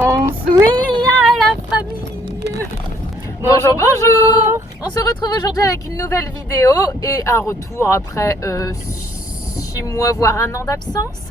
commence. Oui, à la famille. Bonjour, bonjour. On se retrouve aujourd'hui avec une nouvelle vidéo et un retour après 6 mois voire 1 an d'absence.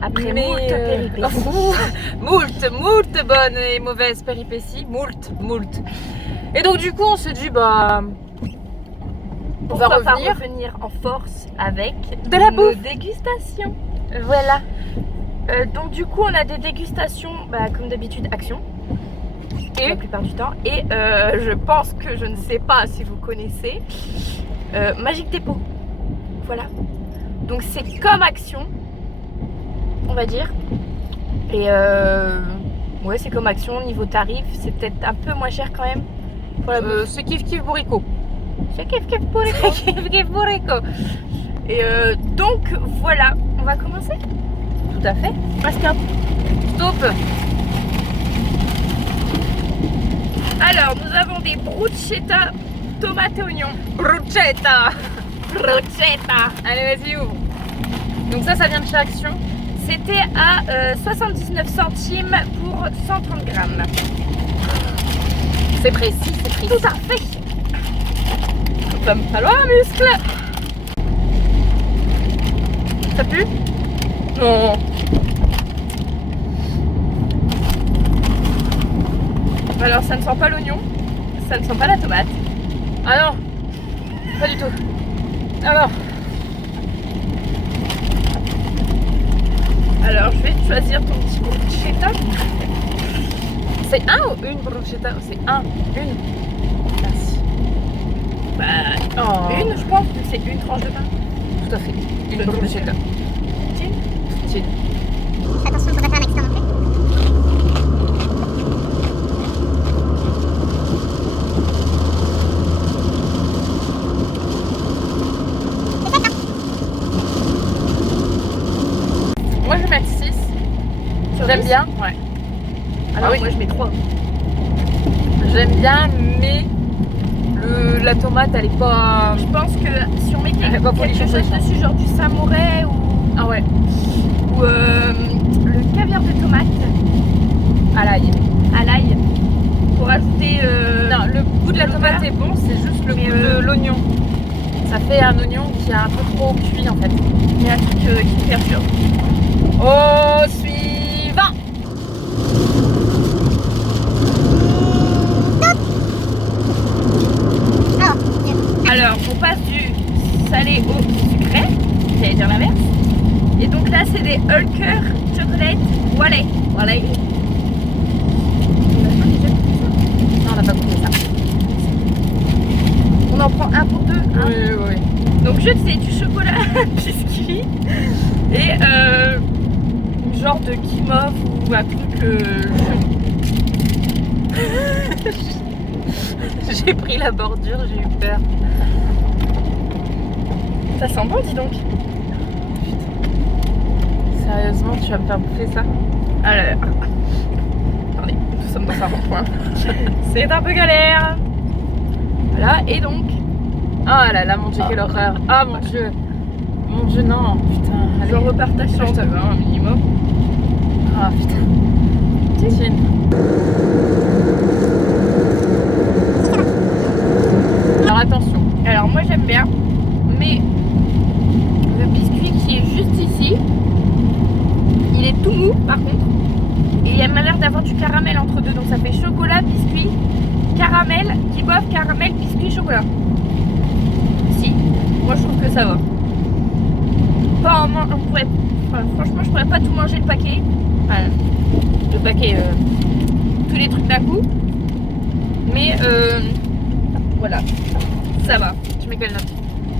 Après moult péripéties. moult bonnes et mauvaises péripéties. Moult. Et donc du coup on se dit on va revenir en force avec de la nos bouffe. dégustations. Voilà. Donc du coup on a des dégustations comme d'habitude Action Et la plupart du temps. Et je pense que je ne sais pas si vous connaissez Magic Depot. Voilà. Donc c'est comme Action, on va dire. Et ouais, c'est comme Action niveau tarif, c'est peut-être un peu moins cher quand même pour la bouffe. c'est kiff bourrico. C'est kiff bourrico. Kiff bourrico. Et donc voilà, on va commencer. Tout à fait. Stop. Alors nous avons des bruschetta tomate et oignon. Bruschetta. Allez, vas-y, ouvre. Donc ça vient de chez Action. C'était à 79 centimes pour 130 grammes. C'est précis. Tout à fait. Il va me falloir un muscle. Ça pue? Non. Alors ça ne sent pas l'oignon, ça ne sent pas la tomate. Ah non, pas du tout. Alors je vais choisir ton petit bruschetta. c'est un ou une bruschetta? C'est une. Merci. Une, je pense que c'est une tranche de pain. Tout à fait. Une bruschetta. Petite. Attention, faut pas faire un accident non plus. Moi je vais mettre 6. Sur J'aime 10? bien. Ouais. Alors oui. moi je mets 3. J'aime bien, mais la tomate elle est pas. Je pense que si on met Elle est pas quelque folichon, chose folichon. dessus, genre du samouret Ah ouais. ou le caviar de tomate À l'ail. à l'ail pour ajouter Non, le goût de la le tomate beurre. est bon, c'est juste le Mais, goût de l'oignon. Ça fait un oignon qui est un peu trop cuit en fait. il y a un truc qui me perturbe. Au suivant. Alors, on passe du salé au sucré, j'allais dire l'inverse. Et donc là, c'est des Hulker Chocolate Wally. Non, on n'a pas goûté ça. On en prend un pour deux. Hein. Oui. Donc juste, c'est du chocolat biscuit et genre de guimauve ou un truc J'ai pris la bordure, j'ai eu peur. Ça sent bon, dis donc. Sérieusement, tu vas me faire bouffer ça? Alors, attendez, nous sommes dans un rond-point. C'est un peu galère. Voilà, et donc, Ah là là, mon dieu, quelle horreur. Ah mon dieu. Mon dieu, non. Putain. Allez. je repartage sur deux, un minimum. Ah putain. Tiens. Alors attention. Alors moi j'aime bien, mais le biscuit qui est juste ici, il est tout mou par contre, et il a l'air d'avoir du caramel entre deux, donc ça fait chocolat, biscuit, caramel, guimauve, caramel, biscuit, chocolat. Si, moi je trouve que ça va. Pas en franchement je pourrais pas tout manger le paquet, enfin, le paquet, tous les trucs d'un coup, mais voilà, ça va. Tu mets quelle note?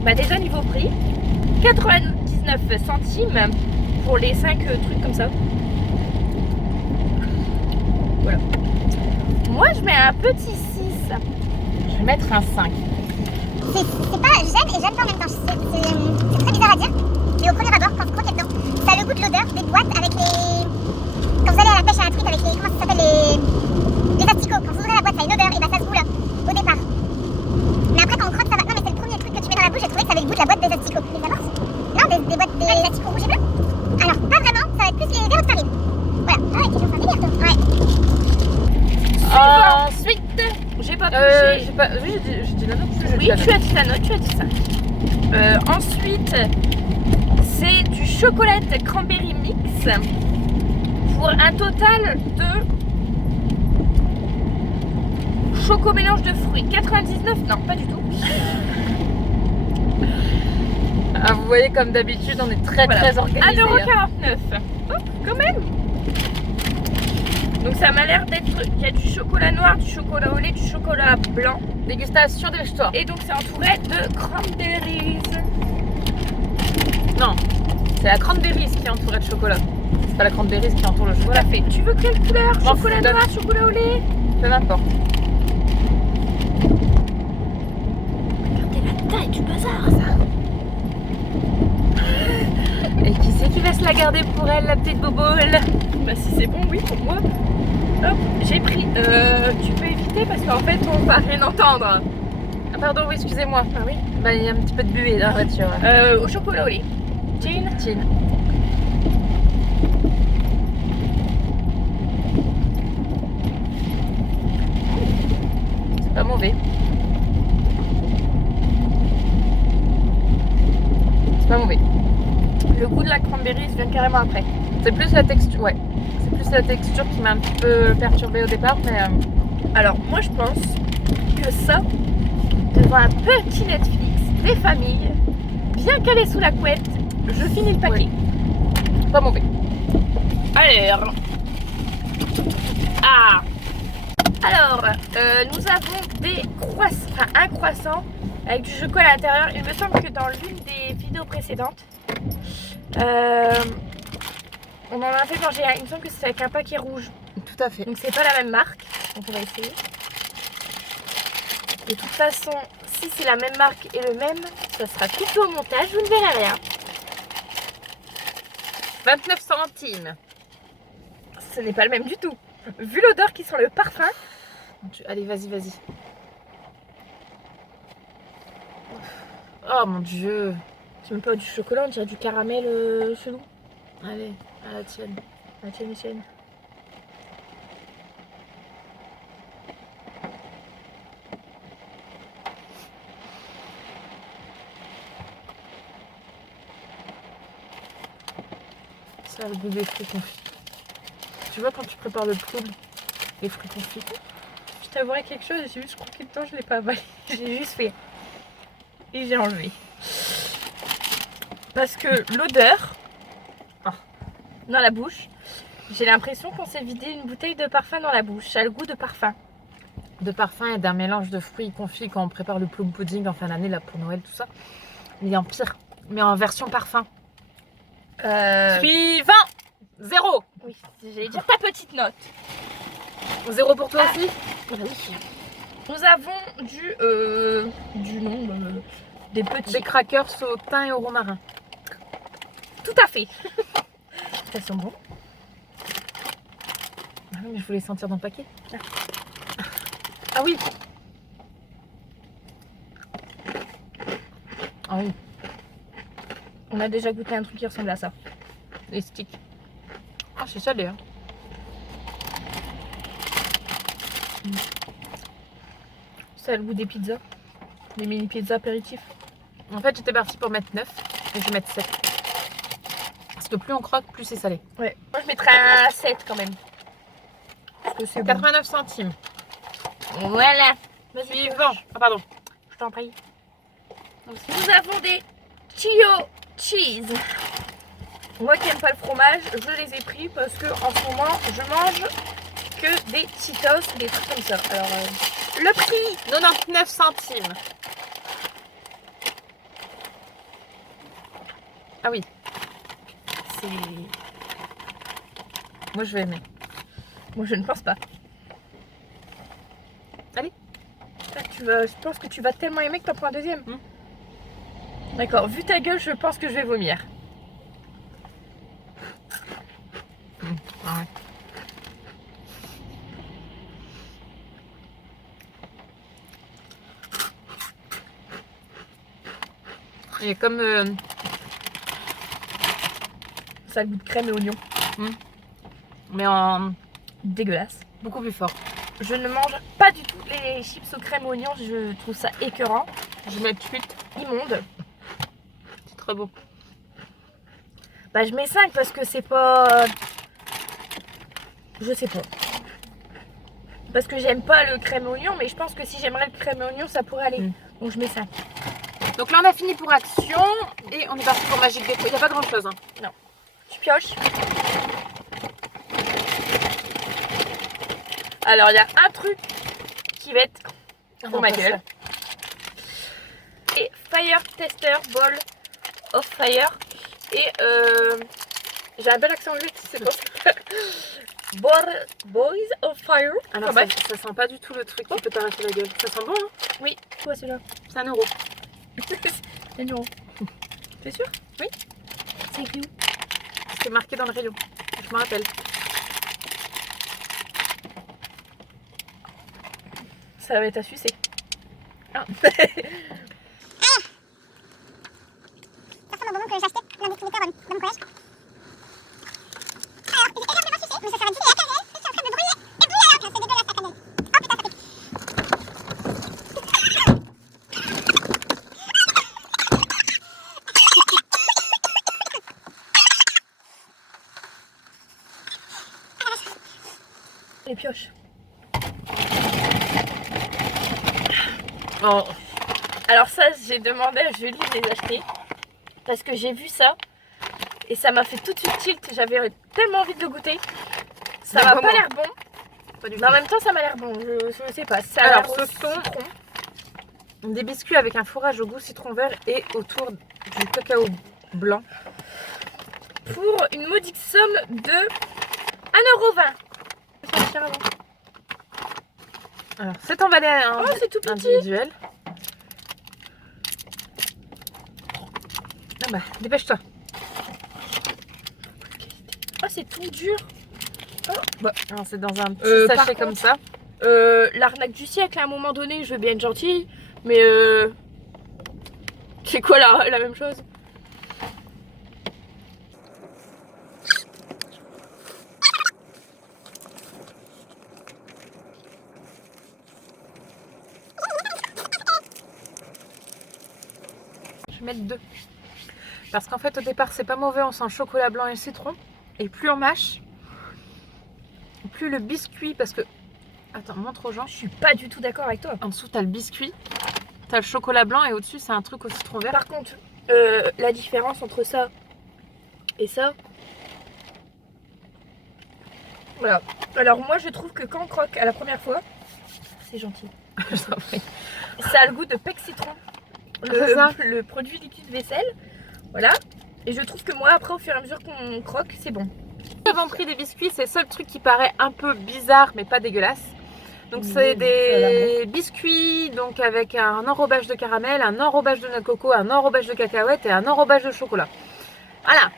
Bah déjà niveau prix, 99 centimes pour les 5 trucs comme ça. Voilà. Moi je mets un petit 6. Je vais mettre un 5. C'est pas j'aime et j'aime pas en même temps. C'est très bizarre à dire. Mais au premier abord, quand vous croquez dedans, ça a le goût de l'odeur des boîtes avec les. Quand vous allez à la pêche à la truite avec les. Comment ça s'appelle les asticots. Quand vous ouvrez la boîte, ça a une odeur et bah ça se goût là, au départ. Mais après quand on croque, ça va. Non mais c'est le premier truc que tu mets dans la bouche, j'ai trouvé que ça avait le goût de la boîte des asticots. Les amorces? Non, des boîtes des asticots rouges et bleus. Alors pas vraiment, ça va être plus les verres de farine. Voilà. Ah ouais, tu fais un délire toi. Ouais. Ensuite, J'ai pas touché. j'ai pas. Oui, j'ai dit la note. Oui, tu as dit la note, tu as dit ça. Ensuite, c'est du chocolate cranberry mix pour un total de choco mélange de fruits. 99, non, pas du tout. Ah, vous voyez, comme d'habitude, on est très très organisé. 1,49€. Oh, quand même. Donc ça m'a l'air d'être. Il y a du chocolat noir, du chocolat au lait, du chocolat blanc. Dégustation de l'histoire. Et donc c'est entouré de cranberries. Non, c'est la cranberry qui est entourée de chocolat. C'est pas la cranberry qui entoure le Tout chocolat. à fait. Tu veux quelle couleur? M'en Chocolat fous, noir, chocolat au lait? Peu m'importe. Regardez la taille du bazar, ça. Et qui c'est qui va se la garder pour elle, la petite boboule? Bah si c'est bon, oui, pour moi. Hop, j'ai pris. Tu peux éviter parce qu'en fait on va rien entendre. Ah pardon, oui, excusez-moi. Ah oui. Bah, il y a un petit peu de buée dans la voiture. Au chocolat au lait. Jean. Tine. C'est pas mauvais. C'est pas mauvais. Le goût de la cranberry vient carrément après. C'est plus la texture, ouais. C'est plus la texture qui m'a un petit peu perturbée au départ, mais Alors moi je pense que ça, devant un petit Netflix des familles, bien calé sous la couette, je finis le paquet. pas mauvais. Alors. Ah. Alors, nous avons des croissants, enfin un croissant avec du chocolat à l'intérieur. Il me semble que dans l'une des vidéos précédentes, on en a fait manger un. Il me semble que c'est avec un paquet rouge. Tout à fait. Donc c'est pas la même marque. Donc on va essayer. De toute façon, si c'est la même marque et le même, ça sera coupé au montage, vous ne verrez rien. 29 centimes. Ce n'est pas le même du tout. Vu l'odeur qui sent le parfum. Allez, vas-y, vas-y. Oh mon dieu. C'est même pas du chocolat, on dirait du caramel chelou. Allez, à la tienne. La tienne, tienne. Ça a le goût des fruits confits. Tu vois quand tu prépares le poule, les fruits confits. Je t'avouerai quelque chose, j'ai juste croqué dedans, je l'ai pas avalé. J'ai juste fait. Et j'ai enlevé. Parce que l'odeur dans la bouche, j'ai l'impression qu'on s'est vidé une bouteille de parfum dans la bouche. Ça a le goût de parfum. De parfum et d'un mélange de fruits confits quand on prépare le plum pudding en fin d'année là pour Noël, tout ça. Mais en pire, mais en version parfum. Suivant 0. Oui, j'allais dire ta petite note. 0 pour toi aussi? Oui. Nous avons du nom, des petits. Des crackers au thym et au romarin. Tout à fait. Ça sent bon. Ah oui, mais je voulais sentir dans le paquet. Ah oui. Ah oui, On a déjà goûté un truc qui ressemble à ça. les sticks. Ah, c'est salé, hein. Ça a le goût des pizzas. Des mini pizzas apéritifs. En fait, j'étais partie pour mettre 9 et je vais mettre 7. Parce que plus on croque, plus c'est salé. Ouais. Moi je mettrais un 7 quand même. Parce que c'est bon. 89 centimes. Voilà. Vas-y, Suivant. Ah, pardon. je t'en prie. Nous avons des Chio Cheese. Moi qui n'aime pas le fromage, je les ai pris parce que en ce moment je mange que des Cheetos, des trucs comme ça. Alors le prix 99 centimes. Ah oui, c'est. moi je vais aimer. Moi je ne pense pas. Allez. Ah, je pense que tu vas tellement aimer que t'en prends un deuxième. D'accord, vu ta gueule, je pense que je vais vomir. Ah ouais. Il est comme Ça a le goût de crème et oignon. mais en Dégueulasse. beaucoup plus fort. Je ne mange pas du tout les chips aux crème oignon, je trouve ça écœurant. Je mets 8. Immonde. C'est très beau. Bah je mets 5 parce que c'est pas... Je sais pas. Parce que j'aime pas le crème oignon, mais je pense que si j'aimerais le crème oignon, ça pourrait aller. Donc je mets 5. Donc là on a fini pour Action et on est parti pour Magique Déco. Il n'y a pas grand chose. Hein. Non. Tu pioches. Alors il y a un truc qui va être pour ma gueule. Et Fire Tester Ball of Fire. Et j'ai un bel accent anglais, c'est pour ça. Boys of Fire. Alors ça sent pas du tout le truc qui peut t'arracher la gueule. Ça sent bon hein. Oui. Quoi celui-là? C'est 1 euro. C'est 1 euro. T'es sûr? Oui. C'est écrit où? C'est marqué dans le rayon. Je me rappelle. Ça va être à sucer. Ah. Ça ressemble au bonbon que j'ai acheté dans le distributeur dans mon collège. Alors, il est énormément sucé, mais ça sert à diffuser la cannelle. Je suis en train de brûler. Et brûler alors, c'est dégueulasse la cannelle. Oh putain, ça pique. Les pioches. Oh. Alors ça, j'ai demandé à Julie de les acheter parce que j'ai vu ça et ça m'a fait tout de suite tilt. J'avais tellement envie de le goûter. Ça m'a pas l'air bon, Pas du mais tout. en même temps ça m'a l'air bon. Je sais pas. Ça a Alors l'air ce au sont citron. des biscuits avec un fourrage au goût citron vert et autour du cacao blanc. Pour une modique somme de 1,20 €. Alors c'est emballé Oh, c'est tout petit. individuel. Ah bah dépêche-toi. Oh, c'est tout dur. Alors, c'est dans un petit Par sachet contre, comme ça. L'arnaque du siècle, à un moment donné, je veux bien être gentille, mais c'est quoi la même chose? Je vais mettre 2. Parce qu'en fait au départ c'est pas mauvais, on sent chocolat blanc et citron. Et plus on mâche, plus le biscuit, parce que... Attends, montre aux gens. Je suis pas du tout d'accord avec toi. En dessous t'as le biscuit, t'as le chocolat blanc et au-dessus c'est un truc au citron vert. Par contre, la différence entre ça et ça, voilà. Alors moi je trouve que quand on croque à la première fois, c'est gentil. Je t'en prie. Ça a le goût de pec citron, C'est ça. le produit liquide vaisselle, voilà. Et je trouve que moi après au fur et à mesure qu'on croque, c'est bon. Nous avons pris des biscuits, c'est le seul truc qui paraît un peu bizarre mais pas dégueulasse. Donc c'est des biscuits donc avec un enrobage de caramel, un enrobage de noix de coco, un enrobage de cacahuètes et un enrobage de chocolat. Voilà.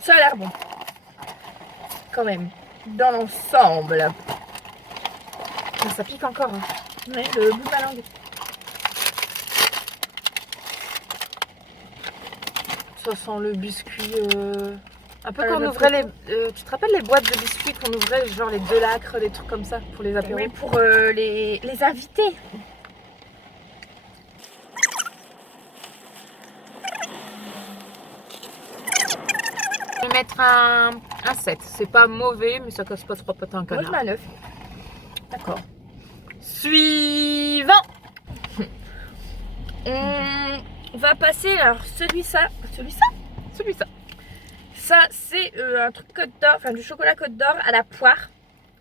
Ça a l'air bon. Quand même. Dans l'ensemble. Ça pique encore. Hein. Ouais, le bout de ma langue. Ça sent le biscuit. Un peu Ah, quand on le ouvrait les. coco. Tu te rappelles les boîtes de biscuits qu'on ouvrait, genre les deux lacres, des trucs comme ça pour les apéros? Oui, pour les invités. Je vais mettre un 7. C'est pas mauvais, mais ça casse pas 3 pattes à un Moi je canard. mets un 9. D'accord. Suivant. On va passer alors celui-là. Celui-là. Ça c'est un truc Côte d'Or, enfin du chocolat Côte d'Or à la poire.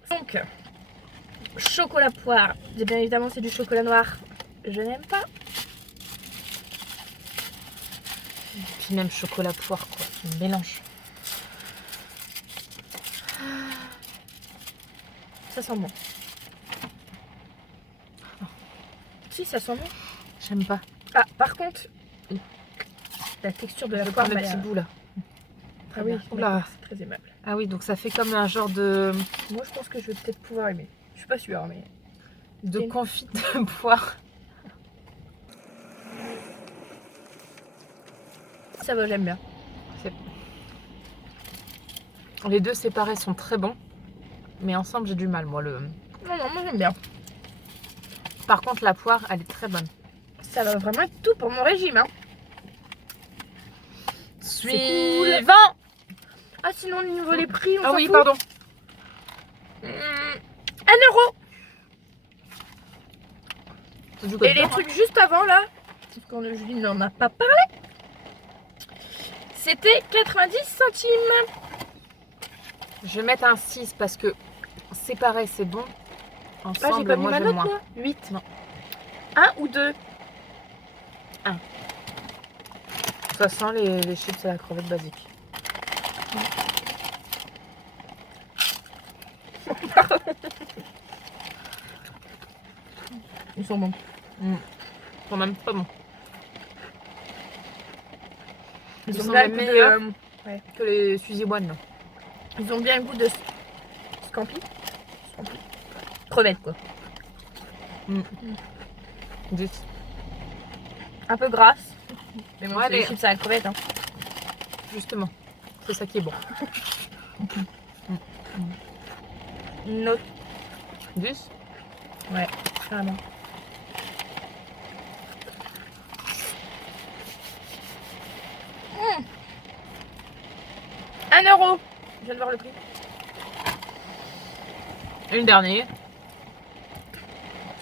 Donc chocolat poire. Et bien évidemment c'est du chocolat noir. Je n'aime pas. Puis même chocolat poire, quoi. C'est un mélange. Ça sent bon. Si ça sent bon. J'aime pas. Ah par contre la texture de la Je poire prends le m'a petit l'air- bout là. Ah oui, Oula. d'accord, c'est très aimable. Ah oui, donc ça fait comme un genre de Moi je pense que je vais peut-être pouvoir aimer. Je suis pas sûre mais. confit de poire. Ça va, j'aime bien. Les deux séparés sont très bons. Mais ensemble, j'ai du mal, moi. Non, moi j'aime bien. Par contre, la poire, elle est très bonne. Ça va vraiment être tout pour mon régime. Hein. Suivant. Ah, sinon, au niveau des prix, on Ah s'en oui, fout. pardon. 1 euro. C'est du Et code les barre, trucs juste avant là, quand le Julie n'en a pas parlé, c'était 90 centimes. Je vais mettre un 6 parce que séparé, c'est bon. Ah, j'ai Ensemble, pas mis moi, ma j'aime note moins. moi. 8. Non. 1 ou 2? Ça sent les chips à la crevette basique. Ils sont bons. Quand même pas bon. Ils ont sont bien même le goût meilleurs de, que les Suzy One. Là. ils ont bien le goût de scampi. Crevette quoi. 10. Un peu grasse. Mais bon, Ouais, c'est des mais- chips à la crevette. Hein. Justement. C'est ça qui est bon. Une note. 10. Ouais, carrément. Mmh. 1 euro. Je viens de voir le prix. Une dernière.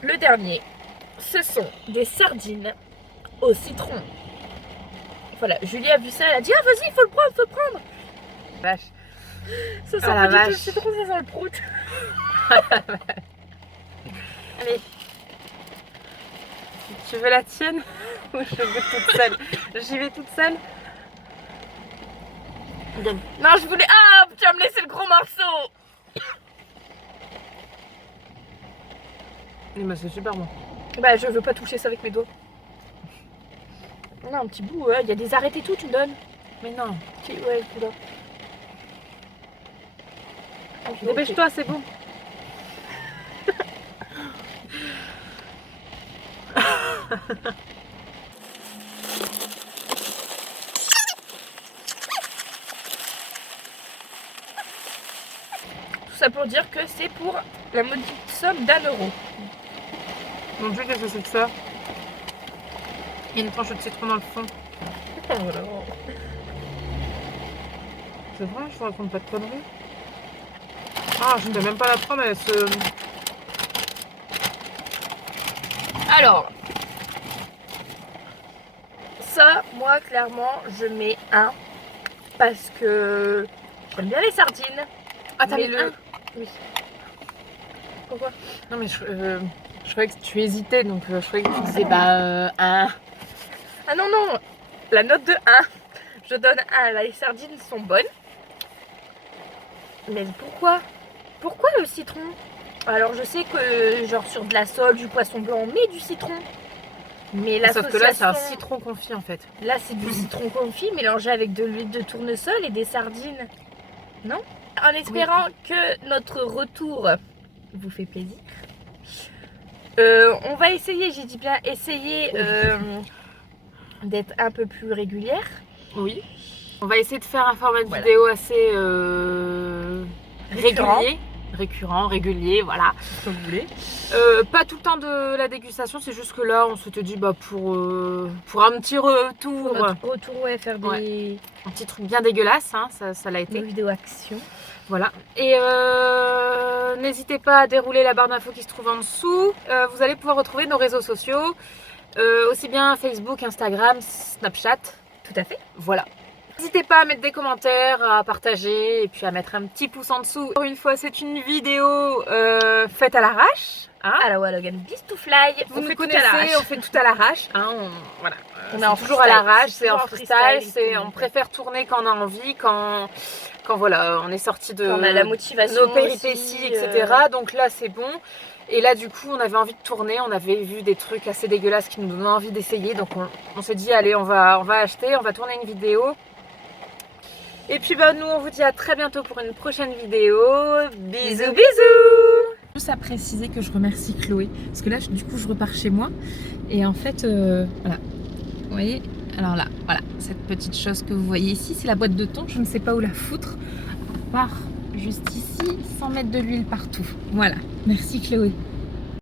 Le dernier, ce sont des sardines au citron. Voilà, Julie a vu ça, elle a dit ah vas-y, faut le prendre. Vache. Ça sent Ah, la pas du tout le vache. citron, ça sent le prout. Allez. Tu veux la tienne ou je goûte toute seule? J'y vais toute seule. Non, je voulais. Ah, tu vas me laisser le gros morceau. Mais c'est super bon. Bah, je veux pas toucher ça avec mes doigts. On a un petit bout, il y a des arêtes et tout, tu me donnes. Mais non. Ouais, tout là. Dépêche-toi, c'est bon. Tout ça pour dire que c'est pour la maudite somme d'1 euro. Mon Dieu, qu'est-ce que c'est que ça? Il y a une tranche de citron dans le fond. C'est vrai, je raconte pas de conneries. Ah, je ne vais même pas la prendre, elle se... Alors, ça, moi, clairement, je mets 1 parce que j'aime bien les sardines. Ah, t'as mais mis un? Oui. Pourquoi? Non, mais je croyais que tu hésitais, donc je croyais que tu disais bah un. Ah non, non, la note de 1. Je donne 1. Là, les sardines sont bonnes. Mais pourquoi? Pourquoi le citron? Alors, je sais que, genre, sur de la sole, du poisson blanc, on met du citron. Mais Sauf que là, c'est un l'association- citron confit en fait. Là, c'est du citron confit mélangé avec de l'huile de tournesol et des sardines. Non? En espérant que notre retour vous fait plaisir. On va essayer, j'ai dit bien essayer d'être un peu plus régulière. Oui. On va essayer de faire un format de Voilà. vidéo assez Récurrent. régulier, voilà. Si vous voulez. Pas tout le temps de la dégustation, c'est juste que là, on s'était dit bah pour un petit retour, Pour notre retour, ouais, faire des, un petit truc bien dégueulasse, hein, ça l'a été. des vidéos action. Voilà. Et n'hésitez pas à dérouler la barre d'infos qui se trouve en dessous. Vous allez pouvoir retrouver nos réseaux sociaux, aussi bien Facebook, Instagram, Snapchat. Tout à fait. Voilà. N'hésitez pas à mettre des commentaires, à partager et puis à mettre un petit pouce en dessous. Encore une fois, c'est une vidéo faite à l'arrache. Hein. À la Wallogan Beast to Fly. Vous nous fait tout à connaissez, l'arrache. on fait tout à l'arrache. Hein, voilà. On est C'est en toujours à freestyle. l'arrache, C'est c'est en toujours en freestyle, freestyle, on préfère tourner quand on a envie, quand voilà, on est sorti de On a la motivation. nos péripéties, aussi, etc. Donc là, c'est bon. Et là, du coup, on avait envie de tourner, on avait vu des trucs assez dégueulasses qui nous donnaient envie d'essayer. Donc on s'est dit, allez, on va acheter, on va tourner une vidéo. Et puis bah nous, on vous dit à très bientôt pour une prochaine vidéo. Bisous, bisous. Juste à préciser que je remercie Chloé, parce que là, du coup, je repars chez moi. Et en fait, voilà, vous voyez, alors là, voilà, cette petite chose que vous voyez ici, c'est la boîte de thon. Je ne sais pas où la foutre, à part juste ici sans mettre de l'huile partout. Voilà, merci Chloé.